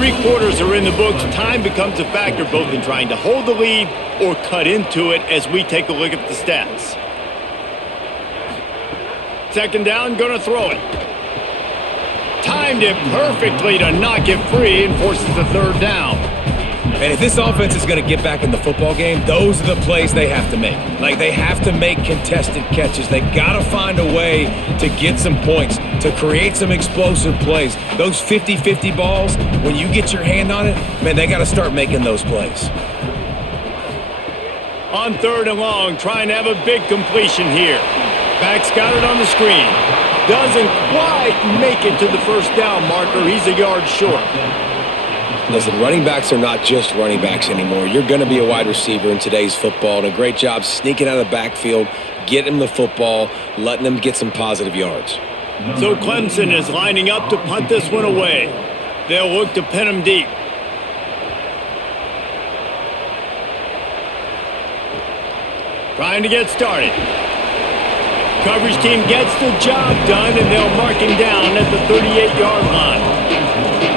3 quarters are in the books. Time becomes a factor both in trying to hold the lead or cut into it as we take a look at the stats. Second down, going to throw it. Timed it perfectly to not get free and forces the third down. And if this offense is going to get back in the football game, those are the plays they have to make. Like, they have to make contested catches. They got to find a way to get some points, to create some explosive plays. Those 50-50 balls, when you get your hand on it, man, they got to start making those plays. On third and long, trying to have a big completion here. Back's got it on the screen. Doesn't quite make it to the first down marker. He's a yard short. Listen, running backs are not just running backs anymore. You're going to be a wide receiver in today's football, and a great job sneaking out of the backfield, getting them the football, letting them get some positive yards. So Clemson is lining up to punt this one away. They'll look to pin him deep. Trying to get started. Coverage team gets the job done, and they'll mark him down at the 38-yard line.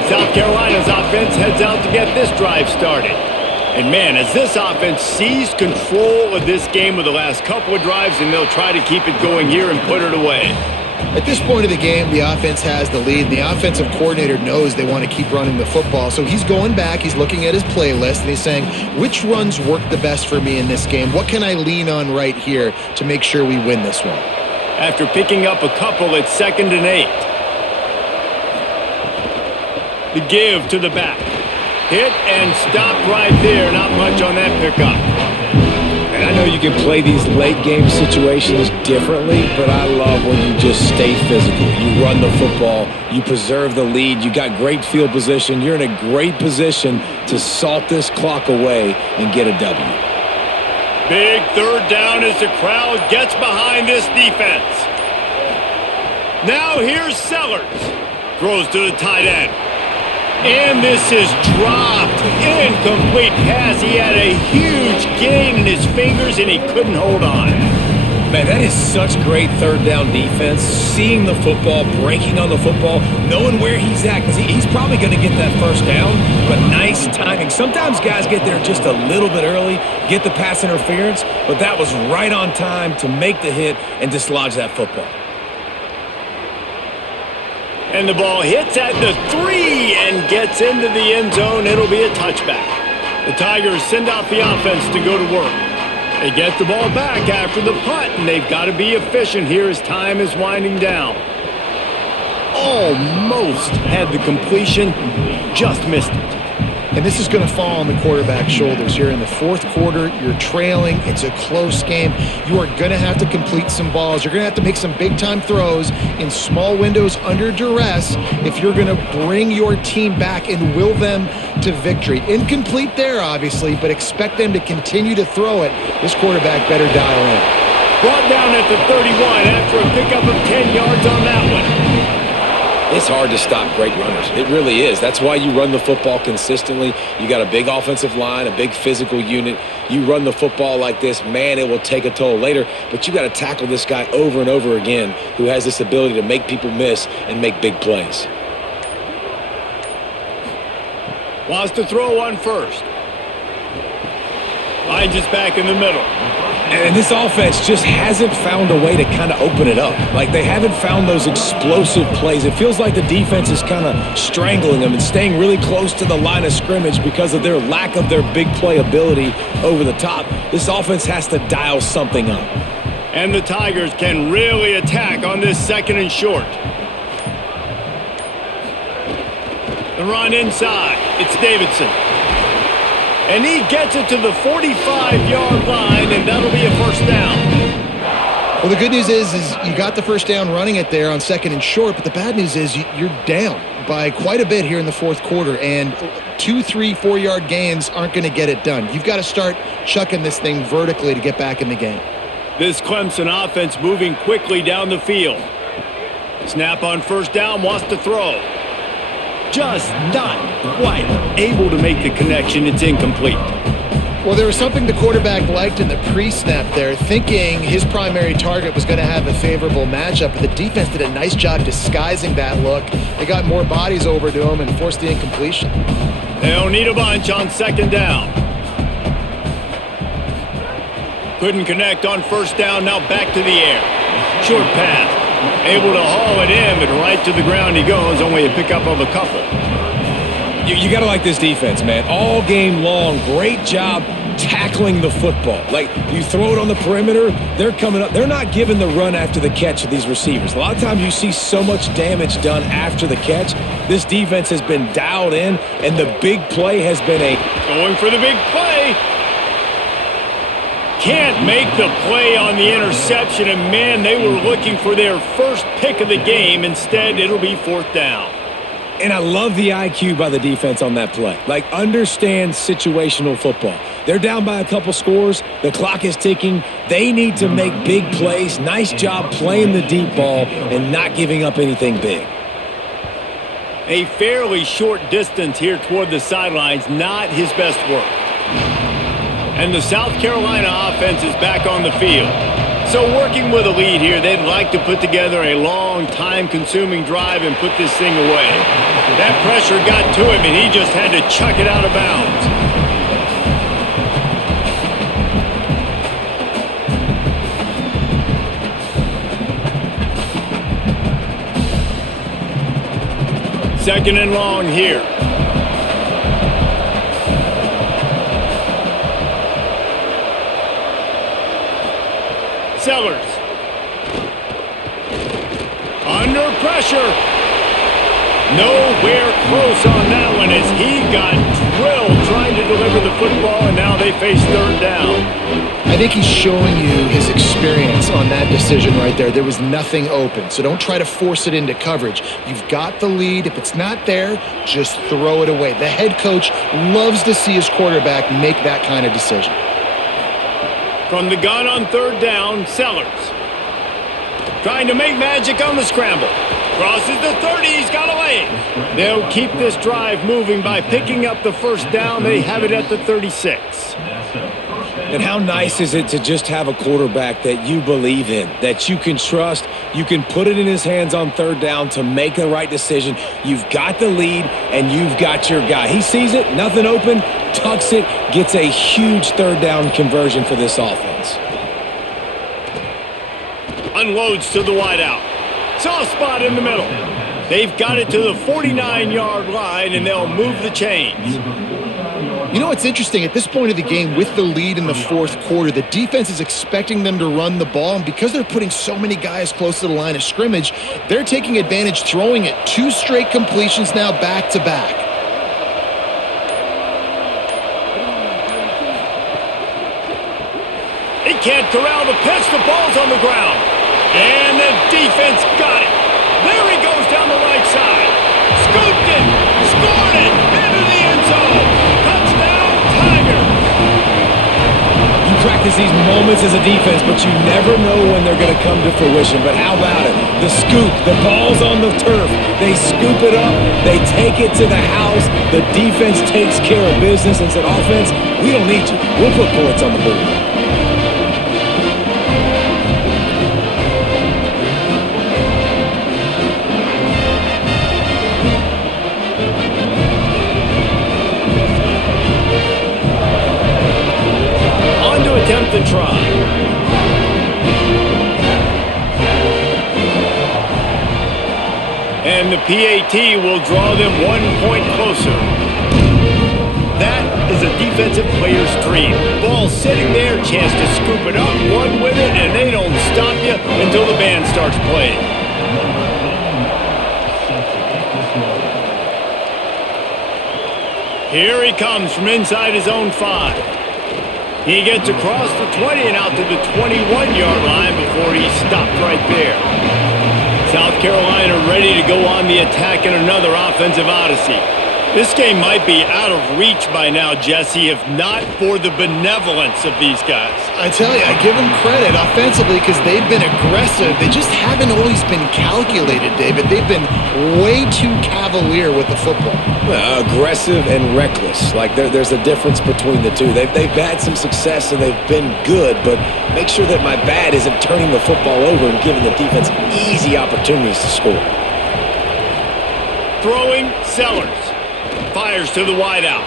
South Carolina's offense heads out to get this drive started. And man, as this offense seized control of this game with the last couple of drives, and they'll try to keep it going here and put it away. At this point of the game, the offense has the lead. The offensive coordinator knows they want to keep running the football. So he's going back, he's looking at his playlist, and he's saying, which runs work the best for me in this game? What can I lean on right here to make sure we win this one? After picking up a couple, it's 2nd and 8. The give to the back. Hit and stop right there. Not much on that pickup. And I know you can play these late game situations differently, but I love when you just stay physical. You run the football, you preserve the lead, you got great field position. You're in a great position to salt this clock away and get a W. Big third down as the crowd gets behind this defense. Now here's Sellers. Throws to the tight end. And this is dropped. Incomplete pass. He had a huge gain in his fingers, and he couldn't hold on. Man, that is such great third down defense. Seeing the football, breaking on the football, knowing where he's at, because he's probably going to get that first down, but nice timing. Sometimes guys get there just a little bit early, get the pass interference, but that was right on time to make the hit and dislodge that football. And the ball hits at the 3 and gets into the end zone. It'll be a touchback. The Tigers send out the offense to go to work. They get the ball back after the punt, and they've got to be efficient here as time is winding down. Almost had the completion, just missed it. And this is going to fall on the quarterback's shoulders here in the fourth quarter. You're trailing. It's a close game. You are going to have to complete some balls. You're going to have to make some big-time throws in small windows under duress if you're going to bring your team back and will them to victory. Incomplete there, obviously, but expect them to continue to throw it. This quarterback better dial in. Brought down at the 31 after a pickup of 10 yards on that one. It's hard to stop great runners. It really is. That's why you run the football consistently. You got a big offensive line, a big physical unit. You run the football like this, man, it will take a toll later. But you got to tackle this guy over and over again who has this ability to make people miss and make big plays. Wants to throw on first. Finds us back in the middle. And this offense just hasn't found a way to kind of open it up. Like, they haven't found those explosive plays. It feels like the defense is kind of strangling them and staying really close to the line of scrimmage because of their lack of their big play ability over the top. This offense has to dial something up. And the Tigers can really attack on this 2nd and short. The run inside. It's Davidson. And he gets it to the 45-yard line, and that'll be a first down. Well, the good news is you got the first down running it there on 2nd and short, but the bad news is you're down by quite a bit here in the fourth quarter, and 2, 3, 4-yard gains aren't going to get it done. You've got to start chucking this thing vertically to get back in the game. This Clemson offense moving quickly down the field. Snap on first down, wants to throw. Just not quite able to make the connection. It's incomplete. Well, there was something the quarterback liked in the pre-snap there, thinking his primary target was going to have a favorable matchup, but the defense did a nice job disguising that look. They got more bodies over to him and forced the incompletion. They'll need a bunch on second down. Couldn't connect on first down, now back to the air. Short pass. Able to haul it in, but right to the ground he goes, only a pickup of a couple. You got to like this defense, man. All game long, great job tackling the football. Like, you throw it on the perimeter, they're coming up. They're not giving the run after the catch of these receivers. A lot of times you see so much damage done after the catch. This defense has been dialed in, and the big play has been going for the big play. Can't make the play on the interception, and man, they were looking for their first pick of the game. Instead, it'll be fourth down. And I love the IQ by the defense on that play. Like, understand situational football. They're down by a couple scores. The clock is ticking. They need to make big plays. Nice job playing the deep ball and not giving up anything big. A fairly short distance here toward the sidelines, not his best work. And the South Carolina offense is back on the field. So working with a lead here, they'd like to put together a long, time-consuming drive and put this thing away. That pressure got to him, and he just had to chuck it out of bounds. Second and long here. Sellers. Under pressure. Nowhere close on that one as he got drilled trying to deliver the football, and now they face third down. I think he's showing you his experience on that decision right there. There was nothing open, so don't try to force it into coverage. You've got the lead. If it's not there, just throw it away. The head coach loves to see his quarterback make that kind of decision. From the gun on third down, Sellers. Trying to make magic on the scramble. Crosses the 30, he's got a lane. They'll keep this drive moving by picking up the first down. They have it at the 36. And how nice is it to just have a quarterback that you believe in, that you can trust, you can put it in his hands on third down to make the right decision. You've got the lead, and you've got your guy. He sees it, nothing open, tucks it, gets a huge third down conversion for this offense. Unloads to the wideout. Soft spot in the middle. They've got it to the 49-yard line, and they'll move the chains. You know what's interesting? At this point of the game, with the lead in the fourth quarter, the defense is expecting them to run the ball, and because they're putting so many guys close to the line of scrimmage, they're taking advantage, throwing it 2 straight completions now back-to-back. He can't corral the pitch. The ball's on the ground. And the defense got it. There he goes down the right side. Scooped it. Scored it. Into the end zone. Touchdown, Tigers. You practice these moments as a defense, but you never know when they're going to come to fruition. But how about it? The scoop. The ball's on the turf. They scoop it up. They take it to the house. The defense takes care of business and said, offense, we don't need you. We'll put points on the board. Attempt to try. And the PAT will draw them 1 point closer. That is a defensive player's dream. Ball sitting there, chance to scoop it up, run with it, and they don't stop you until the band starts playing. Here he comes from inside his own 5. He gets across the 20 and out to the 21-yard line before he stopped right there. South Carolina ready to go on the attack in another offensive odyssey. This game might be out of reach by now, Jesse, if not for the benevolence of these guys. I tell you, I give them credit offensively because they've been aggressive. They just haven't always been calculated, David. They've been way too cavalier with the football. Aggressive and reckless. Like there's a difference between the two. They've had some success and they've been good, but make sure that my bad isn't turning the football over and giving the defense easy opportunities to score. Throwing, Sellers. Fires to the wideout.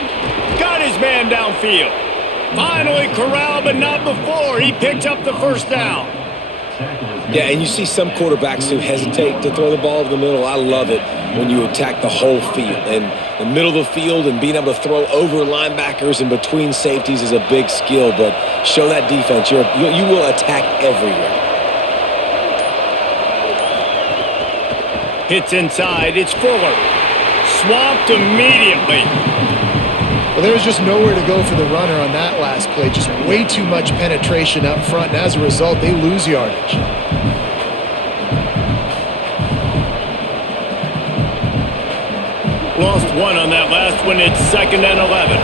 Got his man downfield. Finally corralled, but not before. He picks up the first down. Yeah, and you see some quarterbacks who hesitate to throw the ball over the middle. I love it when you attack the whole field. And the middle of the field and being able to throw over linebackers and between safeties is a big skill. But show that defense. You will attack everywhere. Hits inside. It's Fuller. Swamped immediately. Well, there was just nowhere to go for the runner on that last play. Just way too much penetration up front, and as a result, they lose yardage. Lost one on that last one. It's 2nd and 11.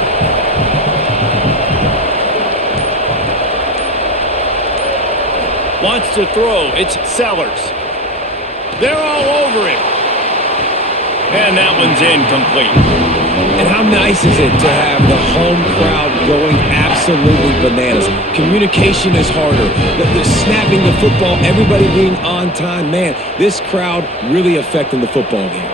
Wants to throw. It's Sellers. They're all over him. And that one's incomplete. And how nice is it to have the home crowd going absolutely bananas? Communication is harder. The snapping the football, everybody being on time. Man, this crowd really affecting the football game.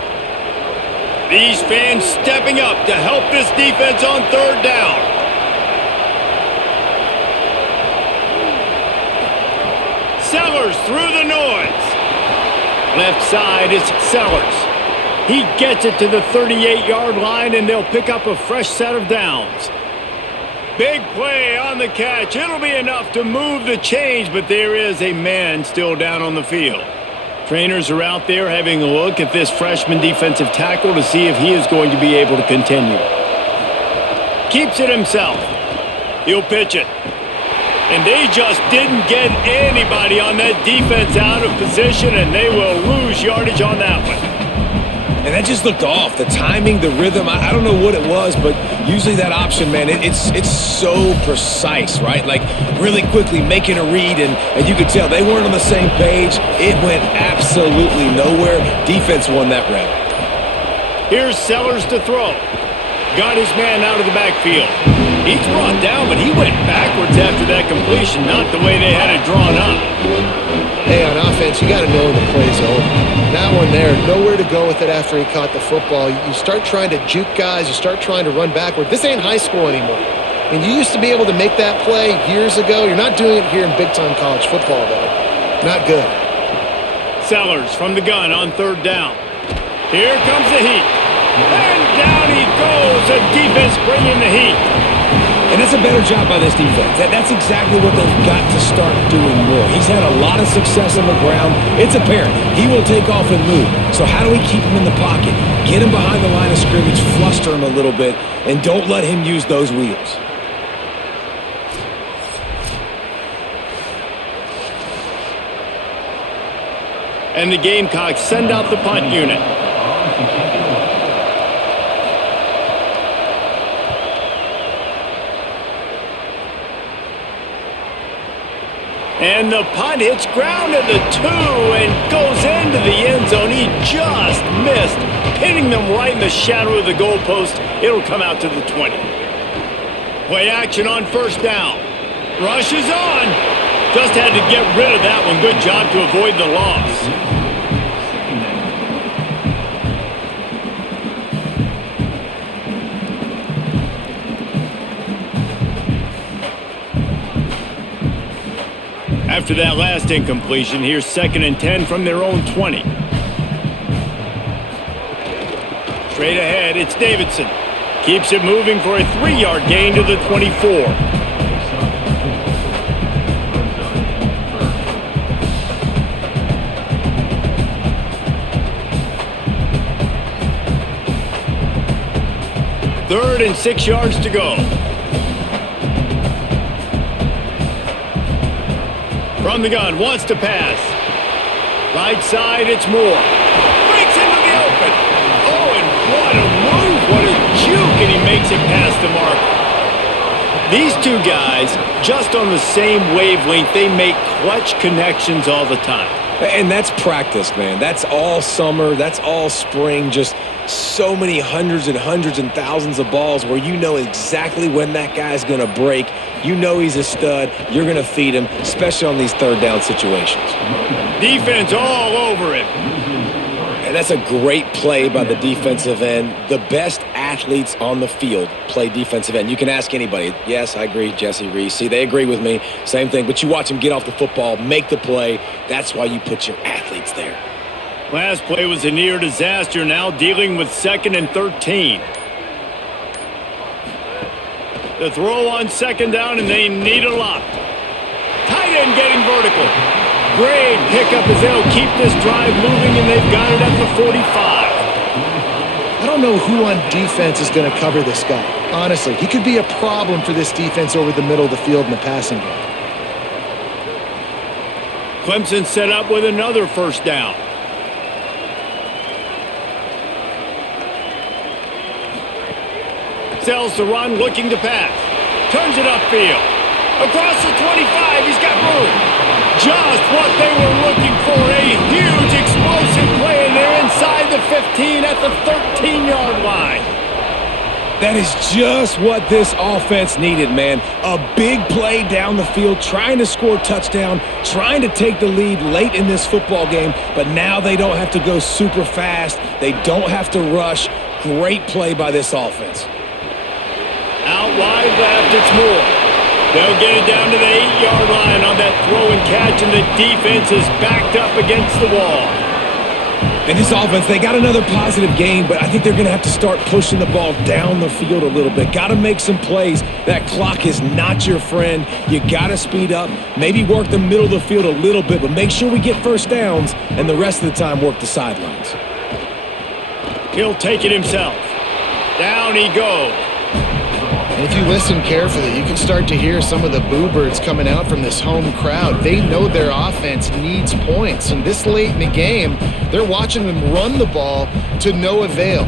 These fans stepping up to help this defense on 3rd down. Sellers through the noise. Left side is Sellers. He gets it to the 38-yard line, and they'll pick up a fresh set of downs. Big play on the catch. It'll be enough to move the chains, but there is a man still down on the field. Trainers are out there having a look at this freshman defensive tackle to see if he is going to be able to continue. Keeps it himself. He'll pitch it. And they just didn't get anybody on that defense out of position, and they will lose yardage on that one. And that just looked off. The timing, the rhythm, I don't know what it was, but usually that option, man, it's so precise, right? Like really quickly making a read, and you could tell they weren't on the same page. It went absolutely nowhere. Defense won that rep. Here's Sellers to throw. Got his man out of the backfield. He's brought down, but he went backwards after that completion, not the way they had it drawn up. Hey, on offense, you got to know when the play's over. That one there, nowhere to go with it after he caught the football. You start trying to juke guys. You start trying to run backward. This ain't high school anymore. I mean, you used to be able to make that play years ago. You're not doing it here in big-time college football, though. Not good. Sellers from the gun on 3rd down. Here comes the heat. And down he goes. The defense bringing the heat. And that's a better job by this defense. That's exactly what they've got to start doing more. He's had a lot of success on the ground. It's apparent. He will take off and move. So how do we keep him in the pocket? Get him behind the line of scrimmage, fluster him a little bit, and don't let him use those wheels. And the Gamecocks send out the punt unit. And the punt hits ground at the 2 and goes into the end zone. He just missed, hitting them right in the shadow of the goalpost. It'll come out to the 20. Play action on 1st down. Rush is on. Just had to get rid of that one. Good job to avoid the loss. After that last incompletion, here's 2nd and 10 from their own 20. Straight ahead, it's Davidson. Keeps it moving for a 3-yard gain to the 24. Third and 6 yards to go. From the gun, wants to pass. Right side, it's Moore. Breaks into the open. Oh, and what a move. What a it past the mark. These two guys, just on the same wavelength, they make clutch connections all the time. And that's practice, man. That's all summer. That's all spring. Just so many hundreds and thousands of balls where you know exactly when that guy's going to break. You know he's a stud. You're going to feed him, especially on these third down situations. Defense all over him. And that's a great play by the defensive end. The best athletes on the field play defensive end. You can ask anybody. Yes, I agree, Jesse Reese. See, they agree with me. Same thing. But you watch them get off the football, make the play. That's why you put your athletes there. Last play was a near disaster, now dealing with 2nd and 13. The throw on 2nd down, and they need a lot. Tight end getting vertical. Great pickup as they'll keep this drive moving, and they've got it at the 45. I don't know who on defense is going to cover this guy. Honestly, he could be a problem for this defense over the middle of the field in the passing game. Clemson set up with another first down. Sells to run, looking to pass. Turns it upfield. Across the 25, he's got room. Just what they were looking for. A huge explosive play, and they're inside the 15 at the 13-yard line. That is just what this offense needed, man. A big play down the field, trying to score a touchdown, trying to take the lead late in this football game, but now they don't have to go super fast. They don't have to rush. Great play by this offense. Out wide left, it's Moore. They'll get it down to the 8-yard line on that throw and catch, and the defense is backed up against the wall. And this offense, they got another positive game, but I think they're going to have to start pushing the ball down the field a little bit. Got to make some plays. That clock is not your friend. You got to speed up, maybe work the middle of the field a little bit, but make sure we get first downs, and the rest of the time work the sidelines. He'll take it himself. Down he goes. And if you listen carefully, you can start to hear some of the boo birds coming out from this home crowd. They know their offense needs points, and this late in the game, they're watching them run the ball to no avail.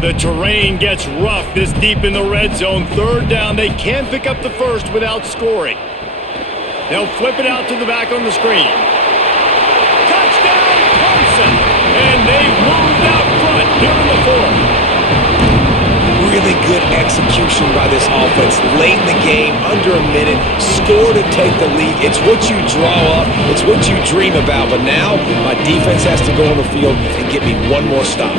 The terrain gets rough this deep in the red zone. 3rd down, they can't pick up the first without scoring. They'll flip it out to the back on the screen. Touchdown, Clemson! And they've moved out front here in the 4th. Really good execution by this offense late in the game, under a minute, score to take the lead. It's what you draw up, it's what you dream about, but now my defense has to go on the field and get me one more stop.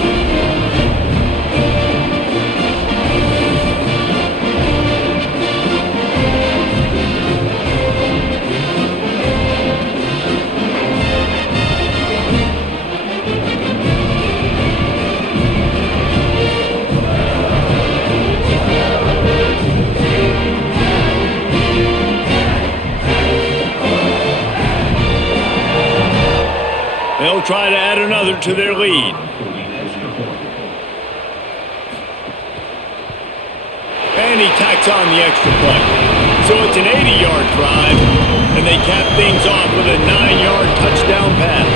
They'll try to add another to their lead. And he tacks on the extra point. So it's an 80-yard drive, and they cap things off with a 9-yard touchdown pass.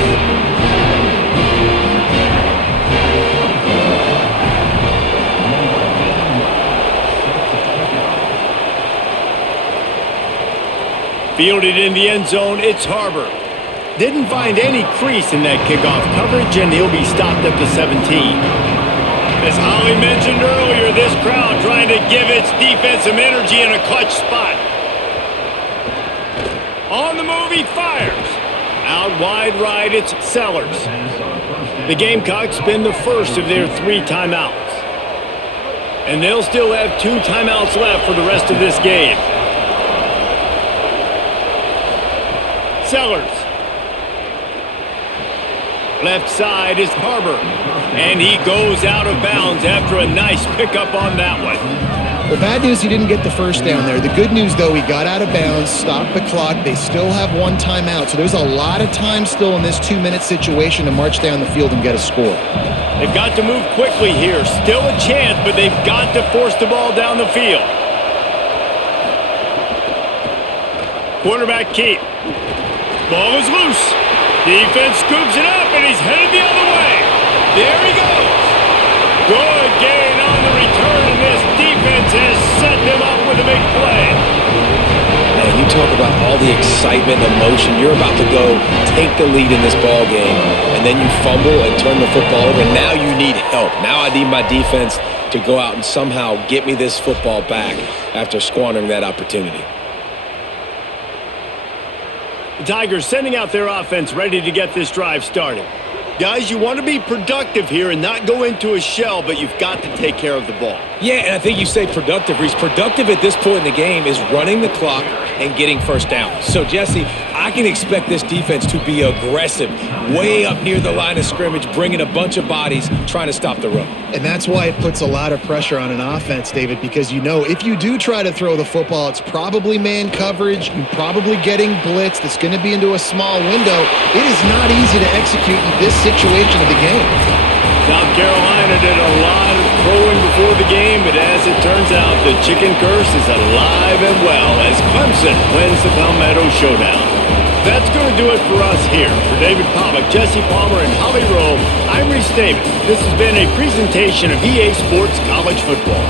Fielded in the end zone, it's Harbor. Didn't find any crease in that kickoff coverage, and he'll be stopped at the 17. As Holly mentioned earlier, this crowd trying to give its defense some energy in a clutch spot. On the move, he fires. Out wide right, it's Sellers. The Gamecocks spend the first of their 3 timeouts. And they'll still have 2 timeouts left for the rest of this game. Sellers. Left side is Harbor, and he goes out of bounds after a nice pickup on that one. The bad news, he didn't get the first down there. The good news, though, he got out of bounds, stopped the clock. They still have 1 timeout, so there's a lot of time still in this 2-minute situation to march down the field and get a score. They've got to move quickly here. Still a chance, but they've got to force the ball down the field. Quarterback keep. Ball is loose. Defense scoops it up, and he's headed the other way. There he goes. Good gain with a big play. Man, you talk about all the excitement and emotion. You're about to go take the lead in this ball game, and then you fumble and turn the football over. Now you need help. Now I need my defense to go out and somehow get me this football back after squandering that opportunity. The Tigers sending out their offense ready to get this drive started. Guys, you want to be productive here and not go into a shell, but you've got to take care of the ball. Yeah, and I think you say productive, Reese. Productive at this point in the game is running the clock and getting first down. So, Jesse, I can expect this defense to be aggressive, way up near the line of scrimmage, bringing a bunch of bodies, trying to stop the run. And that's why it puts a lot of pressure on an offense, David, because you know if you do try to throw the football, it's probably man coverage, you're probably getting blitzed, it's going to be into a small window. It is not easy to execute in this situation of the game. South Carolina did a lot of throwing before the game, but as it turns out, the chicken curse is alive and well as Clemson wins the Palmetto Showdown. That's going to do it for us here. For David Pollack, Jesse Palmer, and Holly Rowe, I'm Reese Davis. This has been a presentation of EA Sports College Football.